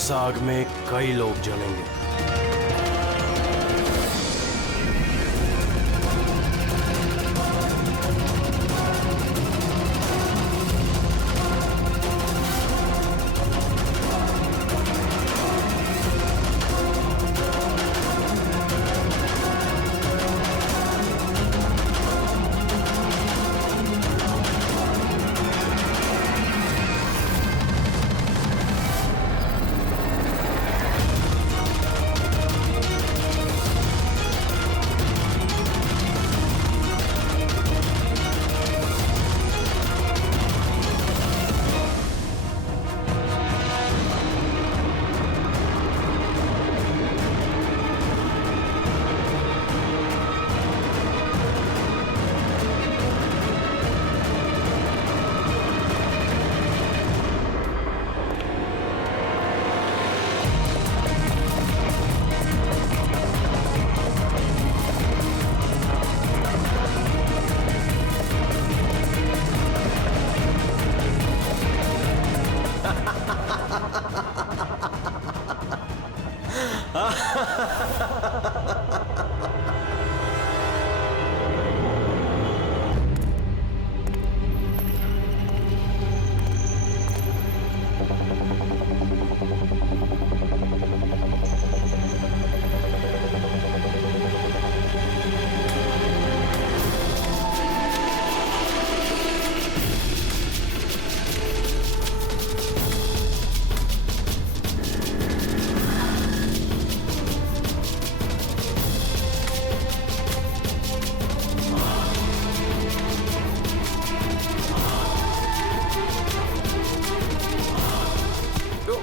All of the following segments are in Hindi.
इस आग में कई लोग जलेंगे।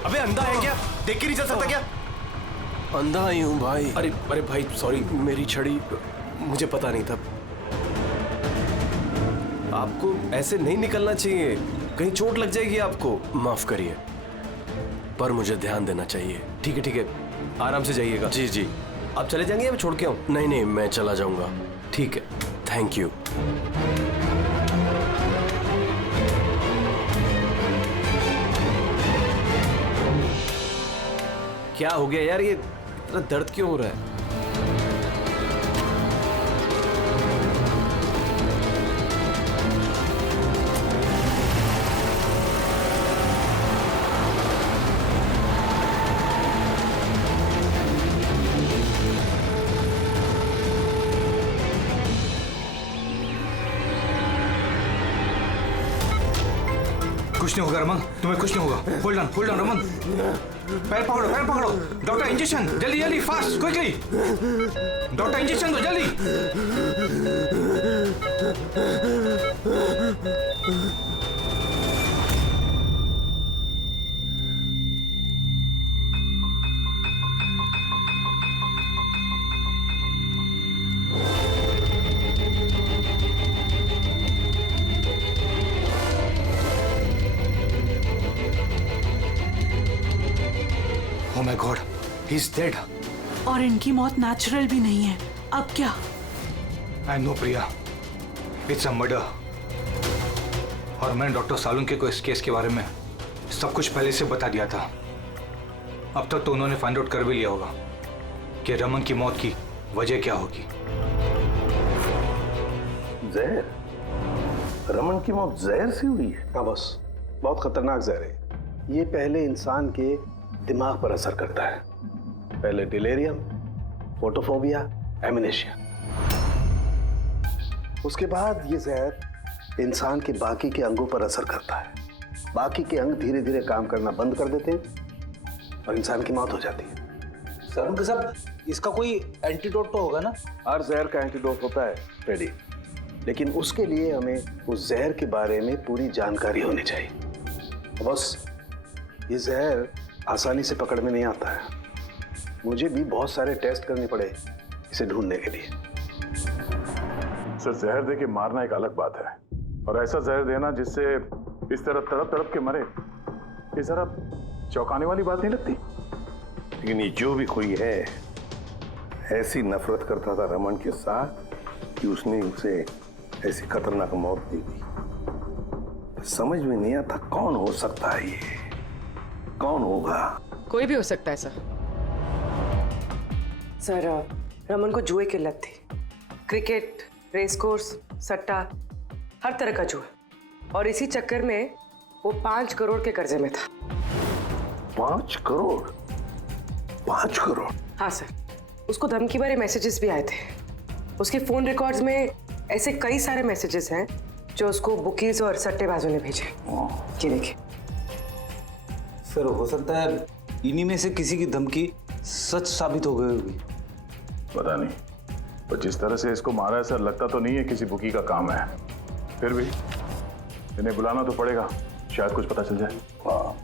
अबे अंधा है क्या? देख के नहीं चल सकता क्या? अंधा ही हूँ भाई। अरे अरे भाई सॉरी, मेरी छड़ी मुझे पता नहीं था। आपको ऐसे नहीं निकलना चाहिए, कहीं चोट लग जाएगी आपको। माफ करिए, पर मुझे ध्यान देना चाहिए। ठीक है, आराम से जाइएगा। जी जी। आप चले जाएंगे या मैं छोड़ के आऊं? नहीं नहीं, मैं चला जाऊंगा। ठीक है, थैंक यू। क्या हो गया यार, ये इतना दर्द क्यों हो रहा है? कुछ नहीं होगा रमन, तुम्हें कुछ नहीं होगा। होल्ड ऑन रमन, पैर पकड़ो। डॉक्टर इंजेक्शन, जल्दी फास्ट, क्विकली। डॉक्टर इंजेक्शन दो जल्दी। Oh my God, he's dead. और इनकी मौत नेचुरल भी नहीं है। अब क्या? I know Priya, it's a murder. और मैंने डॉक्टर सालुंके को इस केस के बारे में सब कुछ पहले से बता दिया था। अब तक तो उन्होंने फाइंड आउट कर भी लिया होगा कि रमन की मौत की वजह क्या होगी। जहर? रमन की मौत जहर से हुई है? हाँ बस, बहुत खतरनाक जहर है ये। पहले इंसान के दिमाग पर असर करता है। पहले डिलेरियम, फोटोफोबिया, एमनेशिया। उसके बाद ये जहर इंसान के बाकी के अंगों पर असर करता है। बाकी के अंग धीरे धीरे काम करना बंद कर देते हैं और इंसान की मौत हो जाती है। सर साहब, इसका कोई एंटीडोट तो होगा ना? हर जहर का एंटीडोट होता है फ्रेडी, लेकिन उसके लिए हमें उस जहर के बारे में पूरी जानकारी होनी चाहिए। बस ये जहर आसानी से पकड़ में नहीं आता है। मुझे भी बहुत सारे टेस्ट करने पड़े इसे ढूंढने के लिए। सर, जहर दे के मारना एक अलग बात है, और ऐसा जहर देना जिससे इस तरह तड़प तड़प के मरे, ये जरा चौंकाने वाली बात नहीं लगती? लेकिन ये जो भी कोई है, ऐसी नफरत करता था रमन के साथ कि उसने उसे ऐसी खतरनाक मौत दे दी। समझ में नहीं आता कौन हो सकता है ये, कौन होगा? कोई भी हो सकता है सर। सर रमन को जुए की लत थी। क्रिकेट, रेस कोर्स, सट्टा, हर तरह का जुआ। और इसी चक्कर में वो 5 करोड़ के कर्जे में था। 5 करोड़? 5 करोड़? हाँ सर, उसको धमकी भरे मैसेजेस भी आए थे। उसके फोन रिकॉर्ड्स में ऐसे कई सारे मैसेजेस हैं जो उसको बुकीज और सट्टेबाजों ने भेजे। ये देखिए सर, हो सकता है इन्हीं में से किसी की धमकी सच साबित हो गई होगी। पता नहीं, पर जिस तरह से इसको मारा है सर, लगता तो नहीं है किसी बुकी का काम है। फिर भी इन्हें बुलाना तो पड़ेगा, शायद कुछ पता चल जाए। हाँ।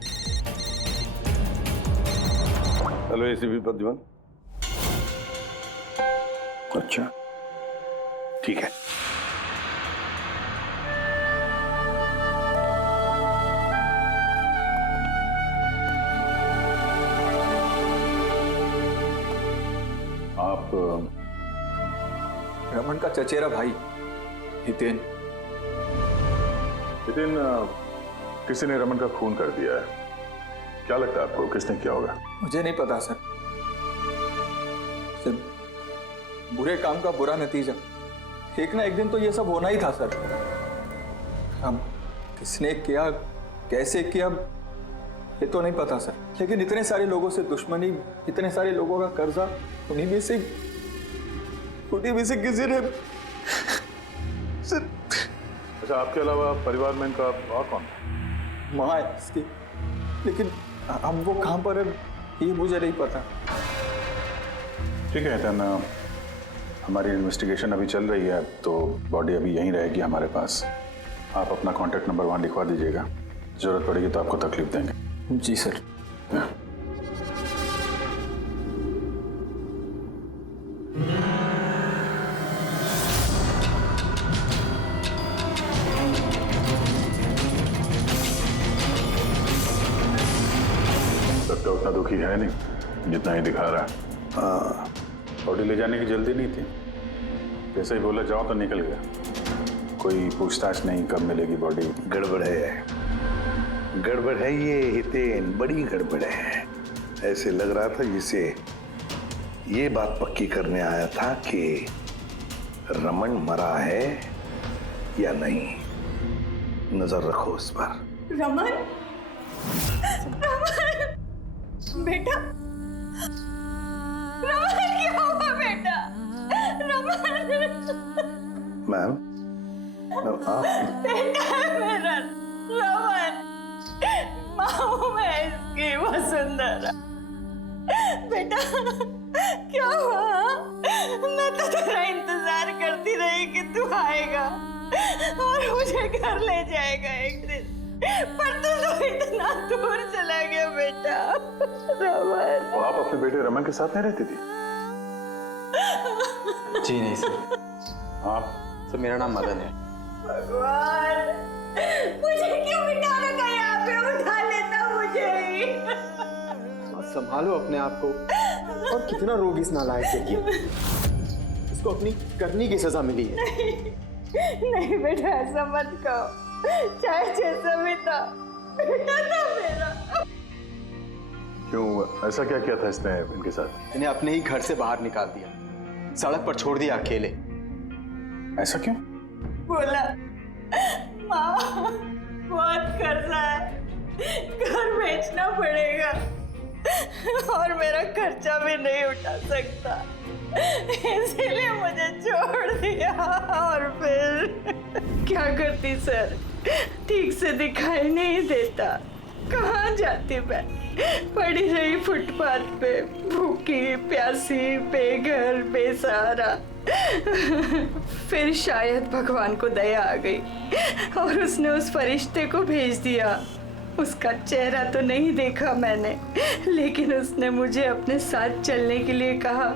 Hello ACP Pradyuman. अच्छा ठीक है। आप रमन का चचेरा भाई हितेन। हितेन, किसी ने रमन का खून कर दिया है। क्या लगता है आपको किसने किया होगा? मुझे नहीं पता सर। बुरे काम का बुरा नतीजा। एक ना एक दिन तो ये सब होना ही था सर। अब किसने किया, कैसे किया, ये तो नहीं पता सर। लेकिन इतने सारे लोगों से दुश्मनी, इतने सारे लोगों का कर्जा, उन्हीं में से किसी ने अच्छा, आपके अलावा परिवार में इनका और कौन? माँ है इसकी, लेकिन अब वो कहाँ पर है ये मुझे नहीं पता। ठीक है हितेन, हमारी इन्वेस्टिगेशन अभी चल रही है, तो बॉडी अभी यहीं रहेगी हमारे पास। आप अपना कॉन्टैक्ट नंबर वहाँ लिखवा दीजिएगा, जरूरत पड़ेगी तो आपको तकलीफ देंगे। जी सर। लगता उतना दुखी है नहीं जितना ही दिखा रहा है। हाँ, बॉडी ले जाने की जल्दी नहीं थी, जैसे ही बोला जाओ तो निकल गया। कोई पूछताछ नहीं कब मिलेगी बॉडी। गड़बड़ है, गड़बड़ है ये हितेन, बड़ी गड़बड़ है। ऐसे लग रहा था जिसे ये बात पक्की करने आया था कि रमन मरा है या नहीं। नजर रखो उस पर। रमन, रमन बेटा, रमन क्या हुआ बेटा? रमन। मैम, आप बेटा मेरा रमन, माँ मैं इसकी वसुंधरा। बेटा क्या हुआ? मैं तो तेरा इंतजार करती रही कि तू आएगा और मुझे घर ले जाएगा एक दिन, पर तू तो इतना दूर चला गया बेटा। रमन, तो आप अपने बेटे रमन के साथ नहीं रहती थी? जी नहीं सर। आप? सर मेरा नाम मदन है। भगवान, मुझे क्यों बिठा रखा यहाँ पे? उठा लेता मुझे ही। संभालो अपने आप को। और कितना रोग इस नालायक के लिए। इसको अपनी करनी की सजा मिली है। नहीं बेटा, ऐसा मत कहो। चाहे जैसा भी था, बेटा था मेरा। क्यों, ऐसा क्या किया था इसने इनके साथ? इन्हें अपने ही घर से बाहर निकाल दिया, सड़क पर छोड़ दिया अकेले। ऐसा क्यों? बोला माँ बहुत कर्जा है, घर बेचना पड़ेगा और मेरा खर्चा भी नहीं उठा सकता, इसीलिए मुझे छोड़ दिया। और फिर क्या करती सर, ठीक से दिखाई नहीं देता। कहाँ जाती मैं? पड़ी रही फुटपाथ पे, भूखी प्यासी, बेघर बेसहारा। फिर शायद भगवान को दया आ गई और उसने उस फरिश्ते को भेज दिया। उसका चेहरा तो नहीं देखा मैंने, लेकिन उसने मुझे अपने साथ चलने के लिए कहा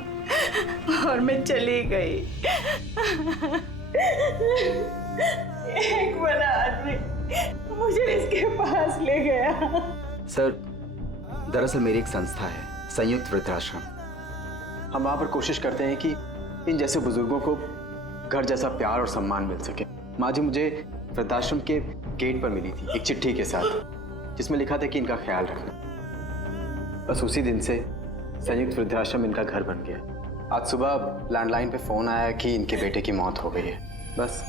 और मैं चली गई। एक बड़ा आदमी मुझे इसके पास ले गया। सर दरअसल मेरी एक संस्था है, संयुक्त वृद्धाश्रम। हम वहाँ पर कोशिश करते हैं कि इन जैसे बुजुर्गों को घर जैसा प्यार और सम्मान मिल सके। माँ जी मुझे वृद्धाश्रम के गेट पर मिली थी एक चिट्ठी के साथ, जिसमें लिखा था कि इनका ख्याल रखना। बस उसी दिन से संयुक्त वृद्धाश्रम इनका घर बन गया। आज सुबह लैंडलाइन पे फोन आया कि इनके बेटे की मौत हो गई है। बस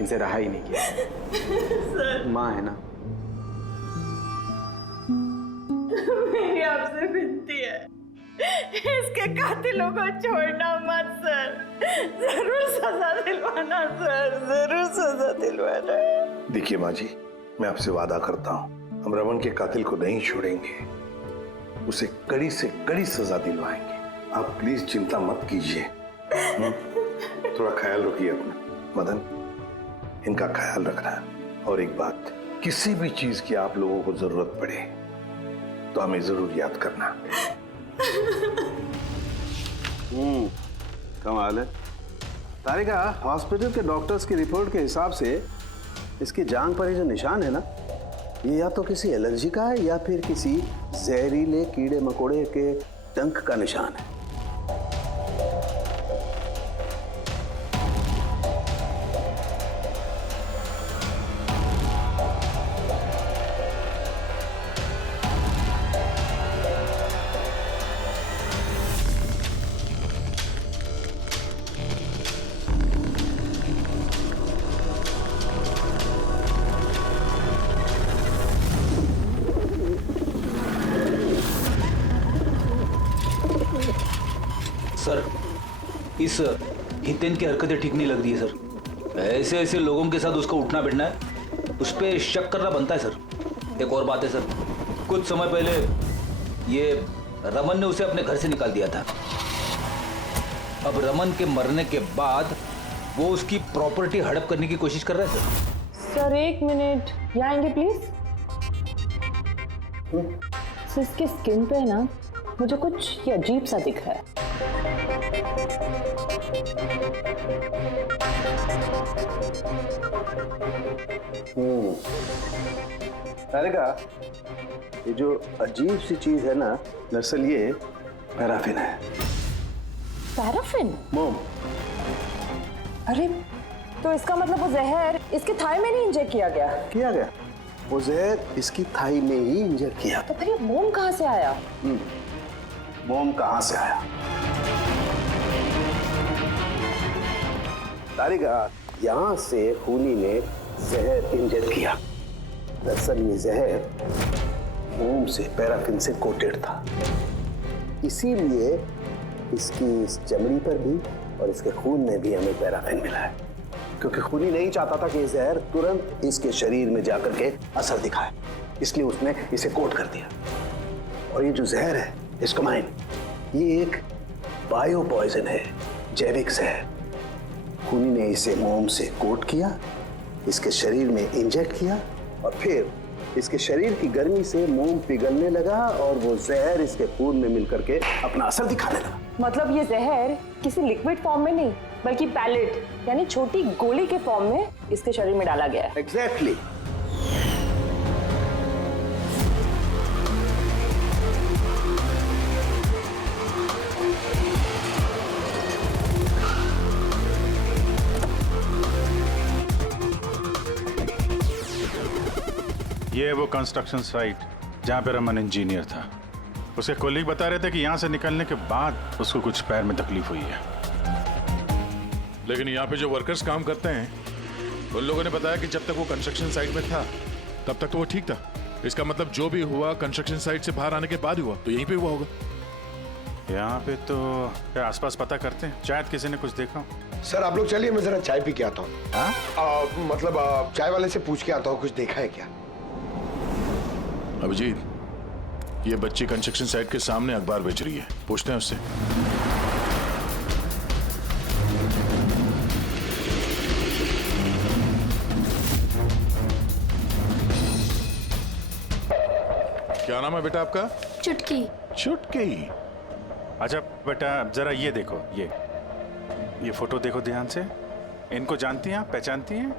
इनसे रहा ही नहीं गया। माँ है ना। मेरी आपसे विनती है, इसके कातिलों को छोड़ना मत सर। जरूर सजा दिलवाना सर, जरूर सजा दिलवाना। देखिए माँ जी, मैं आपसे वादा करता हूँ, हम रमन के कातिल को नहीं छोड़ेंगे, उसे कड़ी से कड़ी सजा दिलवाएंगे। आप प्लीज चिंता मत कीजिए। थोड़ा ख्याल रखिए अपना। मदन, इनका ख्याल रखना। और एक बात, किसी भी चीज की आप लोगों को जरूरत पड़े तो हमें जरूर याद करना। कमाल है। तारिका, हॉस्पिटल के डॉक्टर्स की रिपोर्ट के हिसाब से इसकी जांघ पर ये जो निशान है ना, ये या तो किसी एलर्जी का है या फिर किसी जहरीले कीड़े मकोड़े के डंक का निशान है। सर, इस हितेन की हरकतें ठीक नहीं लग रही है सर। ऐसे ऐसे लोगों के साथ उसका उठना बैठना है, उस पर शक करना बनता है सर। एक और बात है सर, कुछ समय पहले ये रमन ने उसे अपने घर से निकाल दिया था। अब रमन के मरने के बाद वो उसकी प्रॉपर्टी हड़प करने की कोशिश कर रहा है सर। सर एक मिनट, यहाँ आएंगे प्लीज। सर इसके स्किन पे ना मुझे कुछ ये अजीब सा दिख रहा है। तारिका, ये जो अजीब सी चीज है ना, दरअसल ये पैराफिन है। पैराफिन? मोम। अरे तो इसका मतलब वो जहर इसके थाई में नहीं इंजेक्ट किया गया? किया गया। वो जहर इसकी थाई में ही इंजेक्ट किया। तो फिर ये मोम कहाँ से आया? मोम कहाँ से आया? तारिका, यहाँ से खूनी ने जहर इंजेक्ट किया। दरअसल ये जहर मोम से, पैराफिन से कोटेड था, इसीलिए इसकी इस चमड़ी पर भी और इसके खून में भी हमें पैराफिन मिला है। क्योंकि खूनी नहीं चाहता था कि ये जहर तुरंत इसके शरीर में जाकर के असर दिखाए, इसलिए उसने इसे कोट कर दिया। और ये जो जहर है, एस्कोमाइन, ये एक बायो पॉइजन है, जैविक जहर। खूनी ने इसे मोम से कोट किया, इसके शरीर में इंजेक्ट किया और फिर इसके शरीर की गर्मी से मोम पिघलने लगा और वो जहर इसके खून में मिलकर के अपना असर दिखाने लगा। मतलब ये जहर किसी लिक्विड फॉर्म में नहीं बल्कि पैलेट यानी छोटी गोली के फॉर्म में इसके शरीर में डाला गया है। एग्जैक्टली। ये है वो कंस्ट्रक्शन साइट जहाँ पे रमन इंजीनियर था। उसके कोलीग बता रहे थे कि यहाँ से निकलने के बाद उसको कुछ पैर में तकलीफ हुई है। लेकिन यहाँ पे जो वर्कर्स काम करते हैं उन लोगों ने बताया कि जब तक वो कंस्ट्रक्शन साइट में था तब तक तो वो ठीक था। इसका मतलब जो भी हुआ कंस्ट्रक्शन साइट से बाहर आने के बाद हुआ, तो यहीं पे हुआ होगा। यहाँ पे तो आसपास पता करते हैं, शायद किसी ने कुछ देखा। सर आप लोग चलिए, मैं जरा चाय पी के आता हूँ। मतलब चाय वाले से पूछ के आता हूँ, कुछ देखा है क्या? अभिजीत, ये बच्ची कंस्ट्रक्शन साइट के सामने अखबार बेच रही है, पूछते हैं उससे। क्या नाम है बेटा आपका? चुटकी। चुटकी। अच्छा बेटा, जरा ये देखो, ये फोटो देखो ध्यान से। इनको जानती हैं, पहचानती हैं?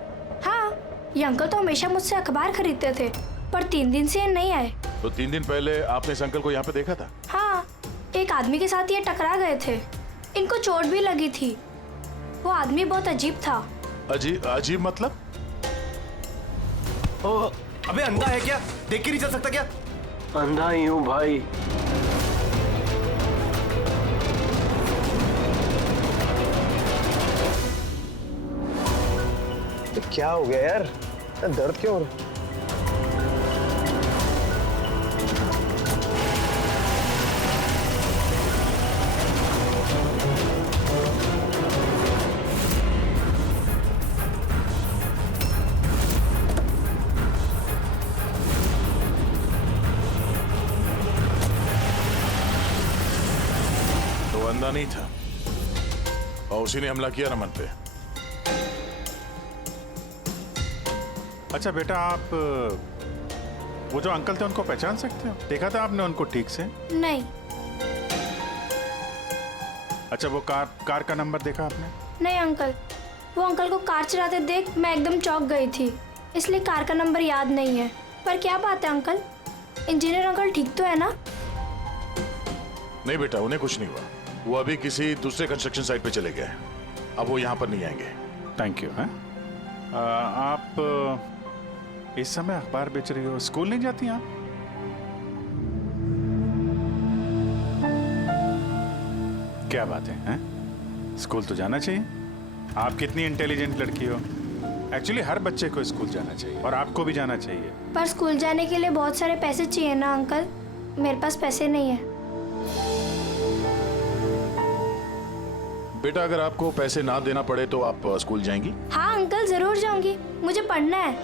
हाँ, ये अंकल तो हमेशा मुझसे अखबार खरीदते थे, पर 3 दिन से ये नहीं आए। तो 3 दिन पहले आपने इस अंकल को यहाँ पे देखा था? हाँ, एक आदमी के साथ ये टकरा गए थे, इनको चोट भी लगी थी। वो आदमी बहुत अजीब था। अजीब मतलब? अबे अंधा है क्या? देख के नहीं चल सकता क्या? अंधा ही हूँ भाई। क्या हो गया यार? दर्द क्यों हो रहा? तो अंधा नहीं था और उसी ने हमला किया रमन पे। अच्छा बेटा, आप वो जो अंकल थे उनको पहचान सकते हो? देखा था आपने उनको ठीक से? नहीं। अच्छा, वो कार का नंबर देखा आपने? नहीं अंकल, वो अंकल को कार चलाते देख मैं एकदम चौंक गई थी, इसलिए कार का नंबर याद नहीं है। पर क्या बात है अंकल, इंजीनियर अंकल ठीक तो है ना? नहीं बेटा, उन्हें कुछ नहीं हुआ। वो अभी किसी दूसरे कंस्ट्रक्शन साइट पे चले गए, अब वो यहाँ पर नहीं आएंगे। Thank you. आप इस समय अखबार बेच रही हो, स्कूल नहीं जाती आप? क्या बात है, हैं? स्कूल तो जाना चाहिए। आप कितनी इंटेलिजेंट लड़की हो। एक्चुअली हर बच्चे को स्कूल जाना चाहिए और आपको भी जाना चाहिए। पर स्कूल जाने के लिए बहुत सारे पैसे चाहिए ना अंकल, मेरे पास पैसे नहीं है। बेटा, अगर आपको पैसे ना देना पड़े तो आप स्कूल जाएंगी? हाँ अंकल, जरूर जाऊंगी, मुझे पढ़ना है।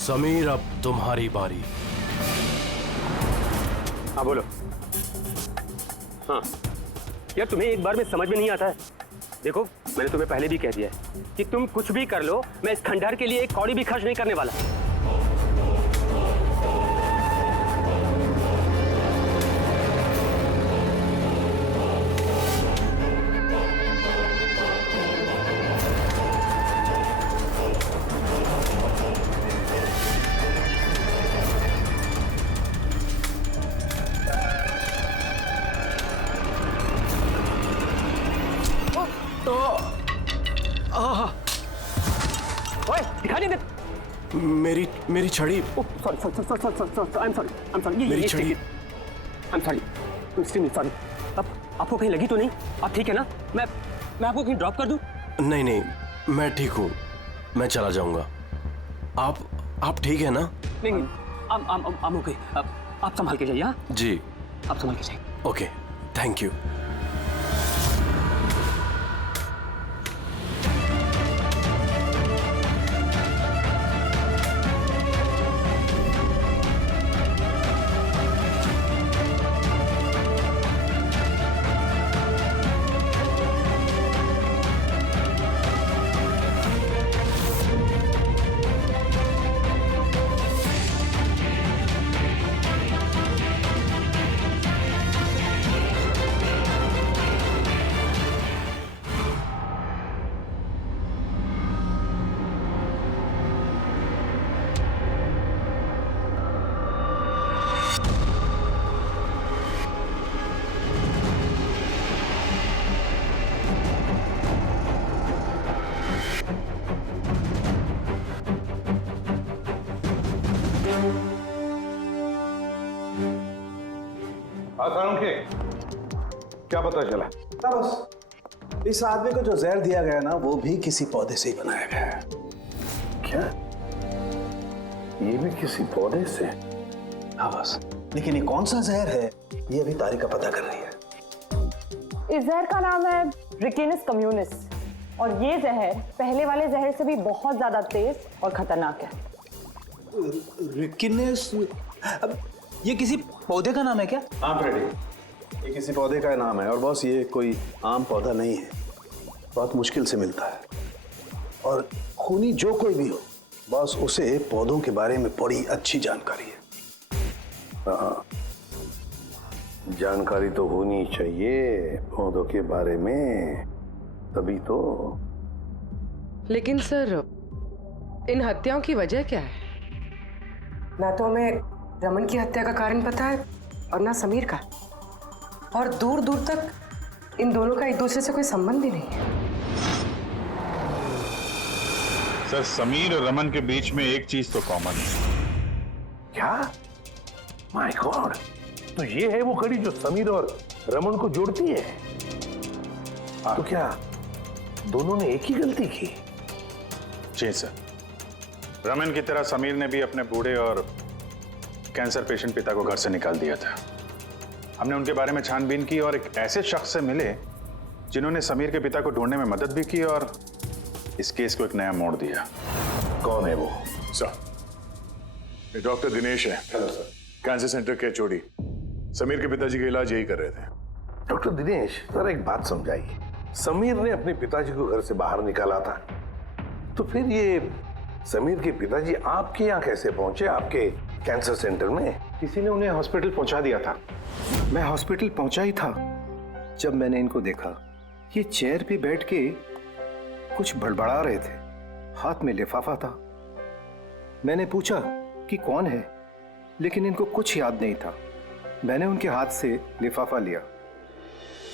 समीर, अब तुम्हारी बारी। हाँ बोलो। हाँ यार, तुम्हें एक बार में समझ में नहीं आता है। देखो, मैंने तुम्हें पहले भी कह दिया है कि तुम कुछ भी कर लो, मैं इस खंडहर के लिए एक कौड़ी भी खर्च नहीं करने वाला। ओए, दिखाई नहीं दे। मेरी छड़ी। मेरी छड़ी। सॉरी। अब आपको कहीं लगी तो नहीं? आप ठीक है ना? मैं आपको कहीं ड्रॉप कर दूं? नहीं नहीं, मैं ठीक हूँ, मैं चला जाऊंगा। आप ठीक है ना? नहीं, I'm okay। आप संभाल के जाइए। हाँ जी, आप संभाल के जाइए। Okay, thank you. क्या पता चला? बस इस आदमी को जो जहर दिया गया ना, वो भी किसी पौधे से ही बनाया गया है। क्या? ये भी किसी पौधे से? हाँ बस, लेकिन ये कौन सा जहर है, ये अभी तारिका पता कर रही है। इस जहर का नाम है रिकिनस कम्युनिस, और ये जहर पहले वाले जहर से भी बहुत ज्यादा तेज और खतरनाक है। रिकिनस? ये किसी पौधे का नाम है क्या? हाँ फ्रेडी, ये किसी पौधे का नाम है, और बॉस ये कोई आम पौधा नहीं है, बहुत मुश्किल से मिलता है। और खूनी जो कोई भी हो, बॉस उसे पौधों के बारे में बड़ी अच्छी जानकारी है। हाँ, जानकारी तो होनी चाहिए पौधों के बारे में, तभी तो। लेकिन सर, इन हत्याओं की वजह क्या है? ना तो हमें रमन की हत्या का कारण पता है और ना समीर का, और दूर दूर तक इन दोनों का एक दूसरे से कोई संबंध ही नहीं है। सर, समीर और रमन के बीच में एक चीज तो कॉमन है। क्या? माय गॉड, तो ये है वो कड़ी जो समीर और रमन को जोड़ती है। तो क्या दोनों ने एक ही गलती की? जी सर, रमन की तरह समीर ने भी अपने बूढ़े और कैंसर पेशेंट पिता को घर से निकाल दिया था। हमने उनके बारे में छानबीन की और एक ऐसे शख्स से मिले जिन्होंने समीर के पिता को ढूंढने में मदद भी की और इस केस को एक नया मोड़ दिया। कौन है वो? सर, ये डॉक्टर दिनेश है। Hello sir. कैंसर सेंटर के चोड़ी। समीर के पिताजी का इलाज यही कर रहे थे। डॉक्टर दिनेश, जरा एक बात समझाइए। समीर ने अपने पिताजी को घर से बाहर निकाला था, तो फिर ये समीर के पिताजी आपके यहाँ कैसे पहुंचे, आपके कैंसर सेंटर में? किसी ने उन्हें हॉस्पिटल पहुंचा दिया था। मैं हॉस्पिटल पहुंचा ही था जब मैंने इनको देखा। ये चेयर पे बैठ के कुछ बड़बड़ा रहे थे, हाथ में लिफाफा था। मैंने पूछा कि कौन है, लेकिन इनको कुछ याद नहीं था। मैंने उनके हाथ से लिफाफा लिया।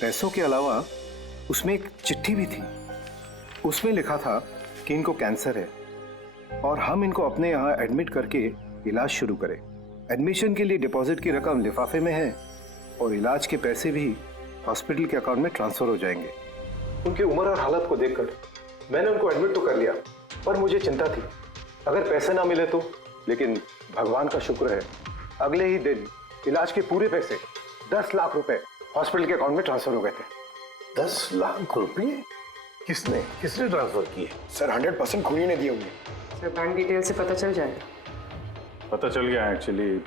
पैसों के अलावा उसमें एक चिट्ठी भी थी। उसमें लिखा था कि इनको कैंसर है और हम इनको अपने यहाँ एडमिट करके इलाज शुरू करें। एडमिशन के लिए डिपॉजिट की रकम लिफाफे में है और इलाज के पैसे भी हॉस्पिटल के अकाउंट में ट्रांसफर हो जाएंगे। उनकी उम्र और हालत को देखकर मैंने उनको एडमिट तो कर लिया, पर मुझे चिंता थी अगर पैसे ना मिले तो। लेकिन भगवान का शुक्र है, अगले ही दिन इलाज के पूरे पैसे 10 लाख रुपए हॉस्पिटल के अकाउंट में ट्रांसफर हो गए थे। 10 लाख रुपए? किसने ट्रांसफर किए? सर 100% खूनी ने दिए होंगे। सर, बैंक डिटेल से पता चल जाएगा। पता चल गया। एक्चुअली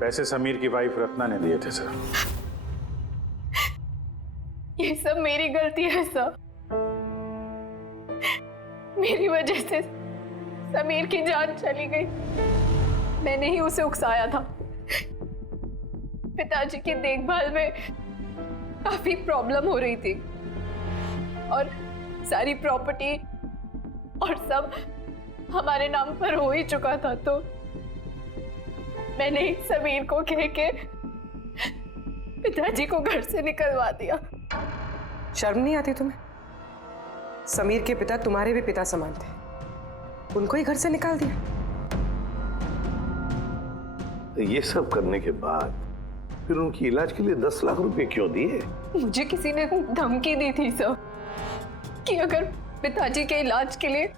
पैसे समीर की वाइफ रत्ना ने दिए थे सर। ये सब मेरी गलती है सर। मेरी वजह से समीर की जान चली गई। मैंने ही उसे उकसाया था। पिताजी की देखभाल में काफी प्रॉब्लम हो रही थी और सारी प्रॉपर्टी और सब हमारे नाम पर हो ही चुका था, तो मैंने समीर को कह के पिताजी को घर से निकलवा दिया। शर्म नहीं आती तुम्हें? समीर के पिता तुम्हारे भी पिता समान थे, उनको ही घर से निकाल दिया। ये सब करने के बाद फिर उनकी इलाज के लिए 10 लाख रुपए क्यों दिए? मुझे किसी ने धमकी दी थी सर कि अगर पिताजी के इलाज के लिए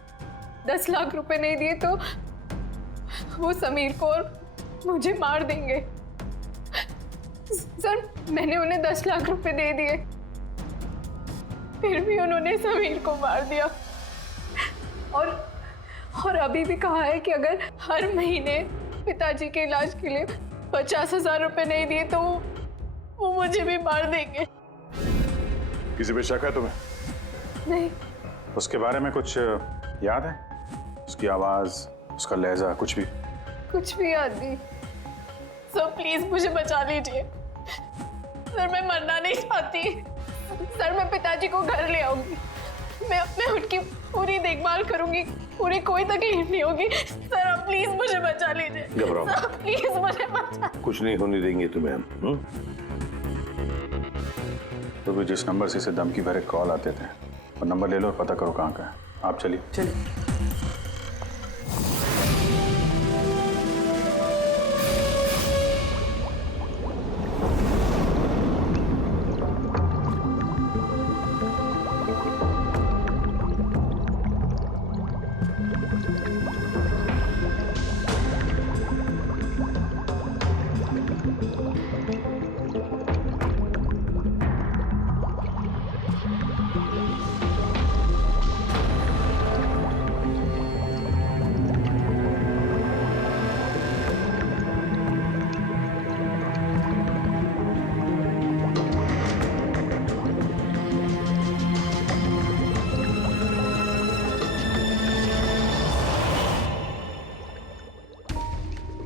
10 लाख रुपए नहीं दिए तो वो समीर को और मुझे मार देंगे। सर, मैंने उन्हें 10 लाख रुपए दे दिए, फिर भी उन्होंने समीर को मार दिया। और अभी भी कहा है कि अगर हर महीने पिताजी के इलाज के लिए 50,000 रुपए नहीं दिए तो वो मुझे भी मार देंगे। किसी पे शक है तुम्हें? नहीं। उसके बारे में कुछ याद है? उसकी आवाज, उसका लहजा, कुछ भी? कुछ भी याद नहीं। सर, प्लीज मुझे बचा लीजिए। सर, मैं मरना नहीं चाहती। सर, मैं पिताजी को घर ले आऊंगी। मैं उनकी पूरी देखभाल करूंगी, पूरी कोई तकलीफ नहीं होगी। सर, आप प्लीज मुझे बचा लीजिए। घबराओ मत। प्लीज मुझे बचा। कुछ नहीं होने देंगे तुम्हें हम। तो भी जिस नंबर से इसे धमकी भरे कॉल आते थे, और नंबर ले लो और पता करो कहाँ का है। आप चलिए।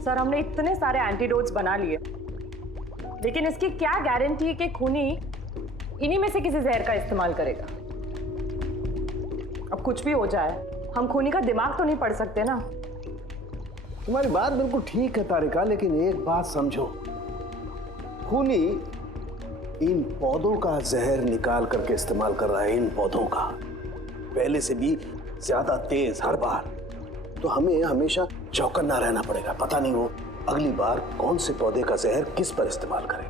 सर, हमने इतने सारे एंटीडोट्स बना लिए, लेकिन इसकी क्या गारंटी है कि खूनी इन्हीं में से किसी जहर का इस्तेमाल करेगा? अब कुछ भी हो जाए, हम खूनी का दिमाग तो नहीं पढ़ सकते ना। तुम्हारी बात बिल्कुल ठीक है तारिका, लेकिन एक बात समझो, खूनी इन पौधों का जहर निकाल करके इस्तेमाल कर रहा है, इन पौधों का, पहले से भी ज्यादा तेज हर बार। तो हमें हमेशा चौकन्ना रहना पड़ेगा। पता नहीं वो अगली बार कौन से पौधे का जहर किस पर इस्तेमाल करे,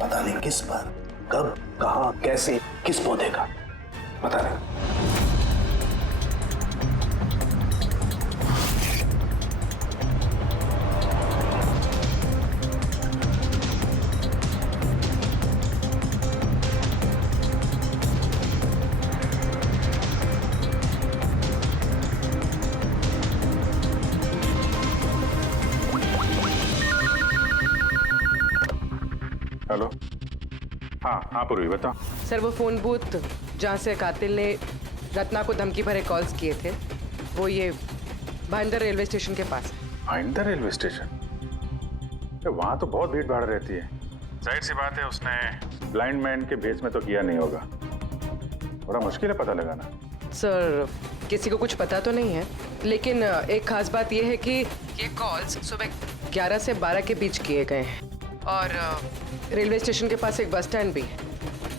पता नहीं किस पर, कब, कहां, कैसे, किस पौधे का, पता नहीं। हेलो। हाँ पूर्वी बताओ। सर वो फोन बूथ जहाँ से कातिल ने रत्ना को धमकी भरे कॉल्स किए थे, वो ये भाईंदर रेलवे स्टेशन के पास है। Bhayandar railway station? वहां तो बहुत भीड़ भाड़ रहती है। जाहिर सी बात है उसने ब्लाइंड मैन के भेस में तो किया नहीं होगा। बड़ा मुश्किल है पता लगाना। सर किसी को कुछ पता तो नहीं है, लेकिन एक खास बात यह है कि ये कॉल्स सुबह 11 से 12 के बीच किए गए हैं और रेलवे स्टेशन के पास एक बस स्टैंड भी है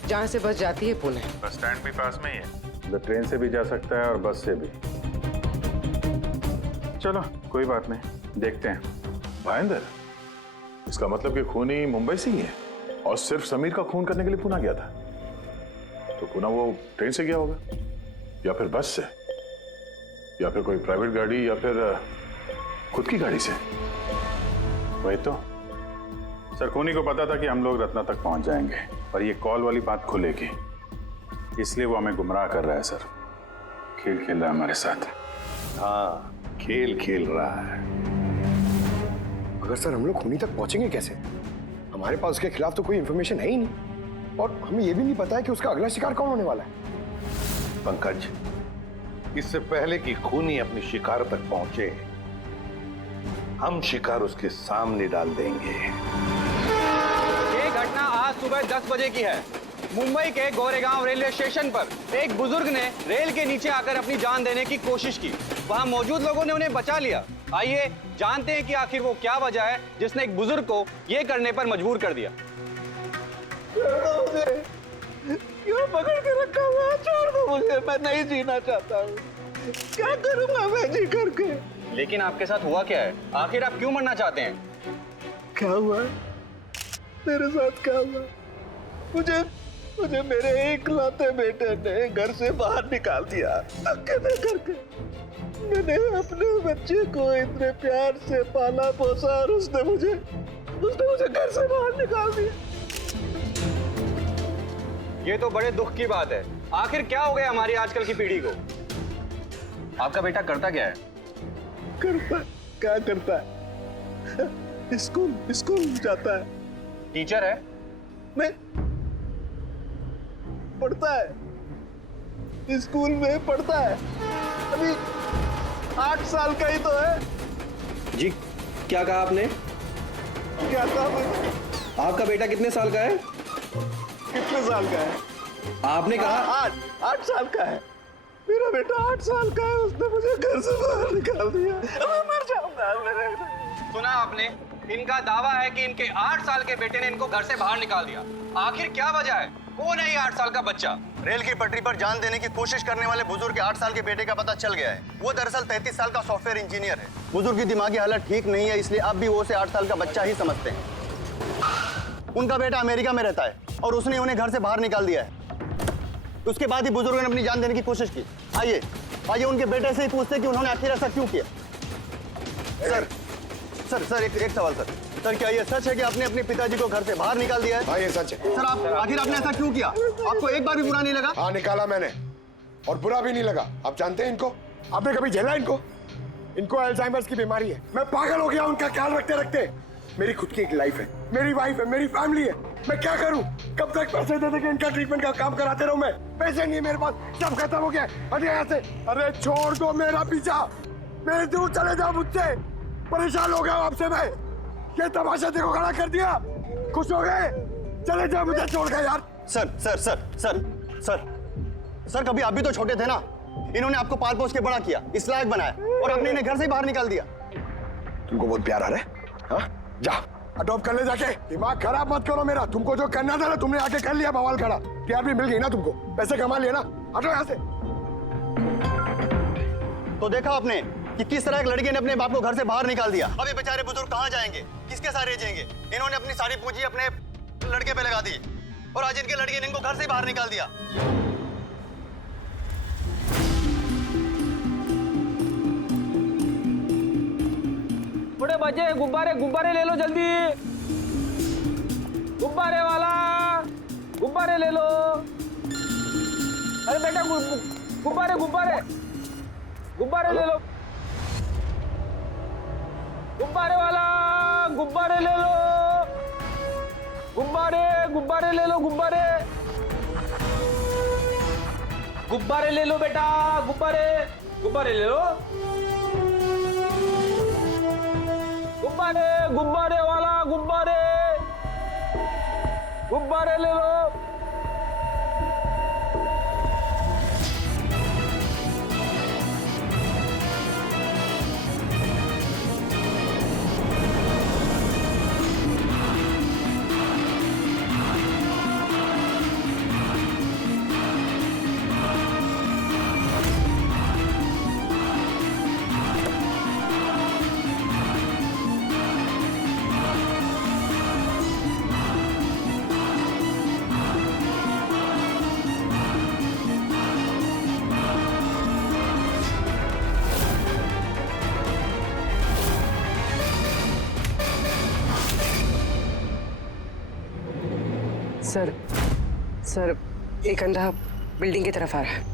जहाँ से बस जाती है पुणे। बस स्टैंड भी पास में ही है, तो ट्रेन से भी जा सकता है और बस से भी। चलो कोई बात नहीं, देखते हैं। भाईंदर, इसका मतलब कि खूनी मुंबई से ही है और सिर्फ समीर का खून करने के लिए पुणे गया था। तो पुणे वो ट्रेन से गया होगा या फिर बस से या फिर कोई प्राइवेट गाड़ी या फिर खुद की गाड़ी से। वही तो सर, खूनी को पता था कि हम लोग रत्ना तक पहुंच जाएंगे और ये कॉल वाली बात खुलेगी, इसलिए वो हमें गुमराह कर रहा है सर। खेल खेल रहा है हमारे साथ। हाँ, खेल खेल रहा है। अगर सर हम लोग खूनी तक पहुंचेंगे कैसे? हमारे पास उसके खिलाफ तो कोई इंफॉर्मेशन है ही नहीं और हमें यह भी नहीं पता है कि उसका अगला शिकार कौन होने वाला है। पंकज, इससे पहले कि खूनी अपनी शिकार तक पहुंचे, हम शिकार उसके सामने डाल देंगे। ये घटना आज सुबह 10 बजे की है। मुंबई के गोरेगांव रेलवे स्टेशन पर एक बुजुर्ग ने रेल के नीचे आकर अपनी जान देने की कोशिश की। वहां मौजूद लोगों ने उन्हें बचा लिया। आइए जानते हैं कि आखिर वो क्या वजह है जिसने एक बुजुर्ग को ये करने पर मजबूर कर दिया। क्यों पकड़ के रखा हुआ है? छोड़ दो मुझे, मैं नहीं जीना चाहता हूँ। क्या करूंगा मैं जी करके? लेकिन आपके साथ हुआ क्या है? आखिर आप क्यों मरना चाहते हैं? क्या हुआ? मेरे साथ क्या हुआ? मुझे मेरे इकलौते बेटे ने घर से बाहर निकाल दिया, अकेले करके। मैंने अपने बच्चे को इतने प्यार से पाला पोसा और उसने मुझे घर से बाहर निकाल दिया। ये तो बड़े दुख की बात है। आखिर क्या हो गया हमारी आजकल की पीढ़ी को? आपका बेटा करता क्या है? क्या करता है? स्कूल जाता है। टीचर है? नहीं, पढ़ता है, स्कूल में पढ़ता है। अभी 8 साल का ही तो है। जी क्या कहा आपने? क्या कहा मैंने? आपका बेटा कितने साल का है? कितने साल का है? आपने कहा 8 साल का है। मेरा बेटा 8 साल का है, उसने मुझे घर से बाहर निकाल दिया। मैं मर जाऊंगा। सुना आपने? इनका दावा है कि इनके 8 साल के बेटे ने इनको घर से बाहर निकाल दिया। आखिर क्या वजह है? कौन है ये 8 साल का बच्चा? रेल की पटरी पर जान देने की कोशिश करने वाले बुजुर्ग के 8 साल के बेटे का पता चल गया है। वो दरअसल 33 साल का सॉफ्टवेयर इंजीनियर है। बुजुर्ग की दिमागी हालत ठीक नहीं है, इसलिए अब भी वो उसे 8 साल का बच्चा ही समझते हैं। उनका बेटा अमेरिका में रहता है और उसने उन्हें घर से बाहर निकाल दिया है। उसके बाद ही बुजुर्ग ने अपनी जान देने की कोशिश की। आइए उनके बेटे से ही पूछते कि उन्होंने आखिर ऐसा क्यों किया। सर एक सवाल सर, क्या ये सच है कि आपने अपने पिताजी को घर से बाहर निकाल दिया है? हाँ ये सच है। सर आखिर आपने ऐसा क्यों किया? आपको एक बार भी बुरा नहीं लगा? हाँ निकाला मैंने और बुरा भी नहीं लगा। आप जानते हैं इनको? आपने कभी झेला इनको? इनको अल्जाइमर्स की बीमारी है। मैं पागल हो गया उनका ख्याल रखते रखते। मेरी खुद की एक लाइफ है, मेरी वाइफ है, मेरी फैमिली है। मैं क्या करूं? कब तक पैसे दे के इनका ट्रीटमेंट का काम कराते रहूं? मैं पैसे नहीं है मेरे पास, सब खत्म हो गया। अरे यहाँ से, अरे छोड़ दो मेरा पीछा, मेरे दूर चले जाओ मुझसे। परेशान हो गया आपसे मैं। ये तमाशा देखो खड़ा कर दिया। खुश हो गए? चले जाओ मुझे छोड़ के यार। सर कभी आप भी तो छोटे थे ना। इन्होंने आपको पाल पोस के बड़ा किया, इस लायक बनाया और आपने इन्हें घर से ही बाहर निकाल दिया। तुमको बहुत प्यार आ रहा है? हाँ? जा अडॉप्ट कर ले जाके। दिमाग खराब मत करो मेरा। तुमको जो करना था ना तुमने आके कर लिया बवाल खड़ा। टीआरपी मिल गई ना तुमको, पैसे कमा लिए ना, हटो यहाँ से। तो देखा आपने कि किस तरह एक लड़के ने अपने बाप को घर से बाहर निकाल दिया। अब ये बेचारे बुजुर्ग कहाँ जाएंगे, किसके सारे जाएंगे? इन्होंने अपनी सारी पूंजी अपने लड़के पे लगा दी और आज इनके लड़के ने इनको घर से बाहर निकाल दिया। बड़े बच्चे गुब्बारे गुब्बारे ले लो जल्दी, गुब्बारे वाला गुब्बारे ले लो। अरे बेटा गुब्बारे गुब्बारे गुब्बारे ले लो, गुब्बारे वाला गुब्बारे ले लो, गुब्बारे गुब्बारे ले लो, गुब्बारे गुब्बारे ले लो बेटा, गुब्बारे गुब्बारे ले लो, गुब्बारे गुब्बारे वाला गुब्बारे गुब्बारे ले लो। सर एक अंधा बिल्डिंग की तरफ आ रहा है।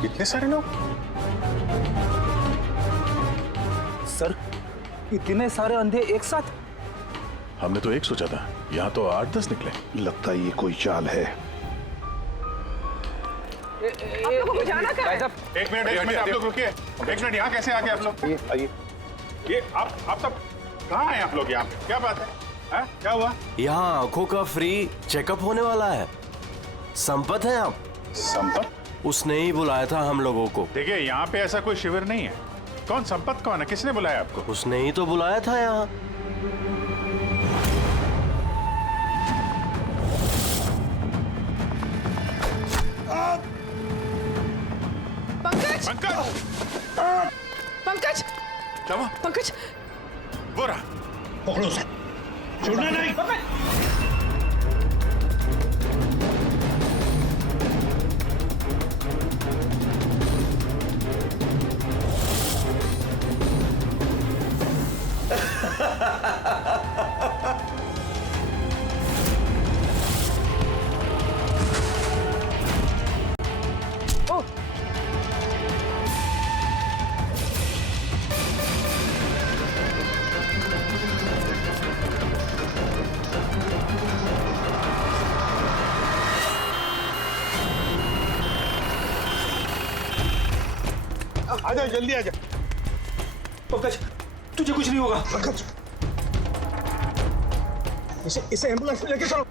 कितने सारे लोग? सर इतने सारे अंधे एक साथ? हमने तो एक सोचा था, यहाँ तो 8-10 निकले। लगता है ये कोई चाल है। आप लोगों को जाना कहाँ है? एक मिनट आप लोग रुकिए। एक मिनट, यहाँ कैसे आ गए आप लोग? आइए। ये आप सब कहाँ हैं आप लोग? यहाँ क्या बात है? क्या हुआ? यहाँ आंखों का फ्री चेकअप होने वाला है। संपत है आप? संपत? उसने ही बुलाया था हम लोगों को। देखिए यहाँ पे ऐसा कोई शिविर नहीं है। कौन संपत कौन है? किसने बुलाया आपको? उसने ही तो बुलाया था यहाँ। पंकज पंकज पंकज क्या हुआ? पंकज वो रहा, पकड़ो उसे, छोड़ना नहीं। आजा, जल्दी आजा। पंकज तुझे कुछ नहीं होगा। पंकज इसे एम्बुलेंस में लेके चलो।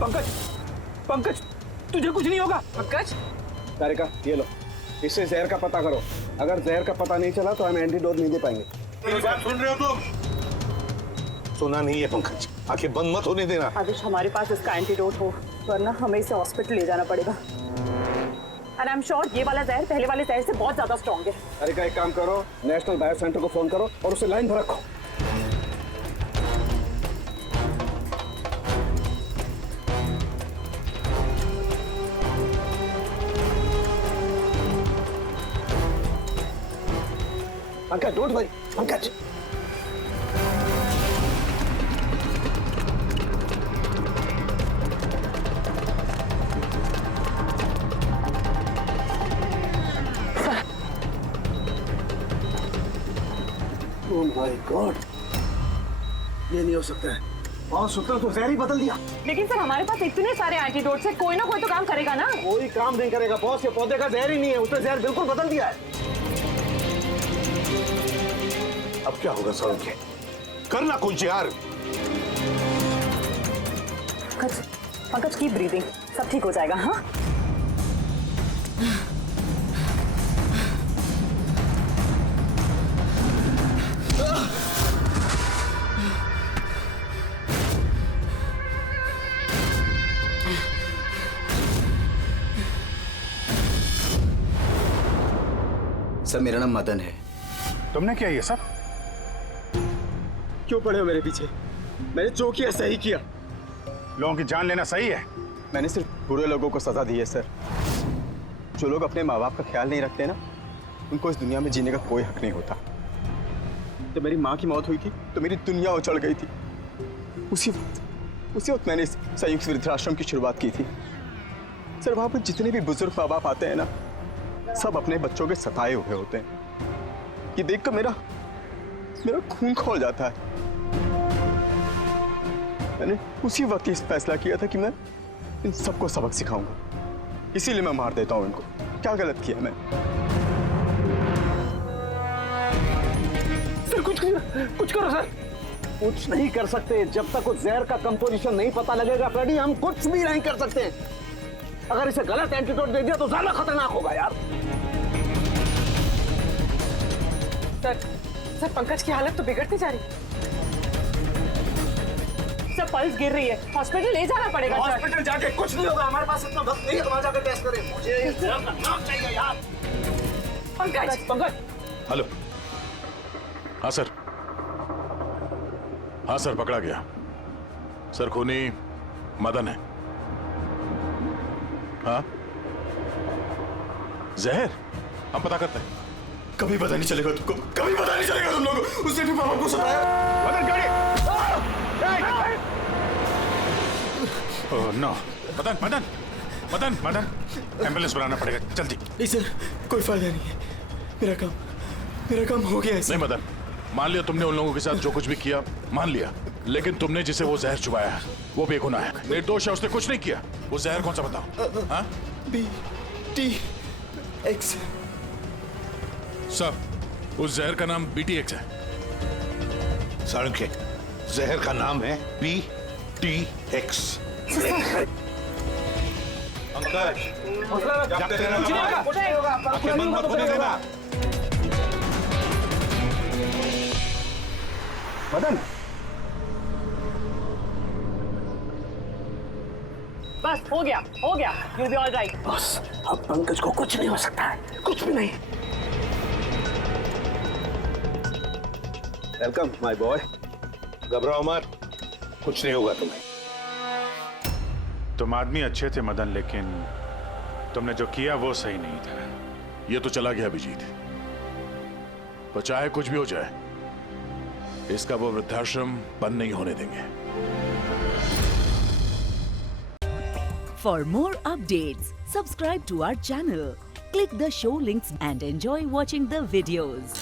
पंकज पंकज तुझे कुछ नहीं होगा। पंकज तारिका ये लो, इससे जहर का पता करो। अगर जहर का पता नहीं चला तो हम एंटीडोट नहीं दे पाएंगे। मेरी बात सुन रहे हो तुम? सुना नहीं है पंकज, आंखें बंद मत होने देना। आदिश, हमारे पास इसका एंटीडोट हो, वरना हमें इसे हॉस्पिटल ले जाना पड़ेगा। एंड आई एम श्योर ये वाला जहर पहले वाले जहर से बहुत ज्यादा स्ट्रॉन्ग है। अरे का एक काम करो, नेशनल बायो सेंटर को फोन करो और उसे लाइन पर रखो। Pankaj, don't worry, Pankaj. Oh my God, ये नहीं हो सकता है। और सूत्र तो जहर ही बदल दिया। लेकिन सर हमारे पास इतने सारे एंटीडोट्स हैं, कोई ना कोई तो काम करेगा ना। कोई काम नहीं करेगा बॉस, ये पौधे का जहर ही नहीं है, उसने जहर बिल्कुल बदल दिया है। अब क्या होगा सौरभ? करना कुछ यार। पंकज कीप ब्रीदिंग, सब ठीक हो जाएगा। हाँ सर, मेरा नाम मदन है। तुमने क्या ये सब? क्यों पड़े हो मेरे पीछे? मैंने जो किया सही किया। लोगों की जान लेना सही है? मैंने सिर्फ बुरे लोगों को सजा दी है सर। जो लोग अपने माँ बाप का ख्याल नहीं रखते ना, उनको इस दुनिया में जीने का कोई हक नहीं होता। जब मेरी माँ की मौत हुई थी तो मेरी दुनिया उछल गई थी। उसी वक्त मैंने इस संयुक्त वृद्धाश्रम की शुरुआत की थी। सर, वहाँ पर जितने भी बुजुर्ग माँ बाप आते हैं ना, सब अपने बच्चों के सताए हुए होते हैं। ये देखकर मेरा खून खौल जाता है। मैंने उसी वक्त ये फैसला किया था कि मैं इन सबको सबक सिखाऊंगा, इसीलिए मैं मार देता हूं इनको। क्या गलत किया मैं? सर कुछ करो सर। कुछ नहीं कर सकते जब तक उस जहर का कंपोजिशन नहीं पता लगेगा फ्रेडी, हम कुछ भी नहीं कर सकते। अगर इसे गलत एंटीडोट दे दिया तो ज्यादा खतरनाक होगा यार। सर, पंकज की हालत तो बिगड़ती जा रही है। सर, पल्स गिर रही है, हॉस्पिटल ले जाना पड़ेगा। हॉस्पिटल जाके कुछ नहीं होगा, हमारे पास इतना वक्त नहीं है तो वहां जाकर टेस्ट करें। मुझे इस जहर का नाम चाहिए यार। पंकज। हेलो। हाँ सर, हाँ सर, पकड़ा गया। सर, खूनी मदन है। हाँ, जहर हम पता करते हैं। कभी पता नहीं चलेगा तुमको, कभी पता नहीं चलेगा तुम लोगों को। उसने भी पापा को सताया। मदन, गाड़ी! ओह नो, मदन, एम्बुलेंस बुलाना पड़ेगा, जल्दी। नहीं सर, कोई फायदा नहीं है। मेरा काम हो गया है। नहीं मदन, मान लिया तुमने उन लोगों के साथ जो कुछ भी किया, मान लिया, लेकिन तुमने जिसे वो जहर चुबाया है वो बेगुनाह है, निर्दोष है, उसने कुछ नहीं किया। वो जहर कौन सा बताओ? हाँ? BTX। सब, उस जहर का नाम BTX है। सारंग, जहर का नाम है BTX। पंकज, जागते रहना, आंखें बंद मत होने देना। मदन, बस हो गया, you'll be all right। बस अब पंकज को कुछ नहीं हो सकता है, कुछ भी नहीं। Welcome my boy. घबराओ मत, कुछ नहीं होगा तुम्हें। तुम आदमी अच्छे थे मदन, लेकिन तुमने जो किया वो सही नहीं था। ये तो चला गया अभिजीत, पर चाहे कुछ भी हो जाए, इसका वो वृद्धाश्रम बंद नहीं होने देंगे। For more updates, subscribe to our channel, click the show links and enjoy watching the videos.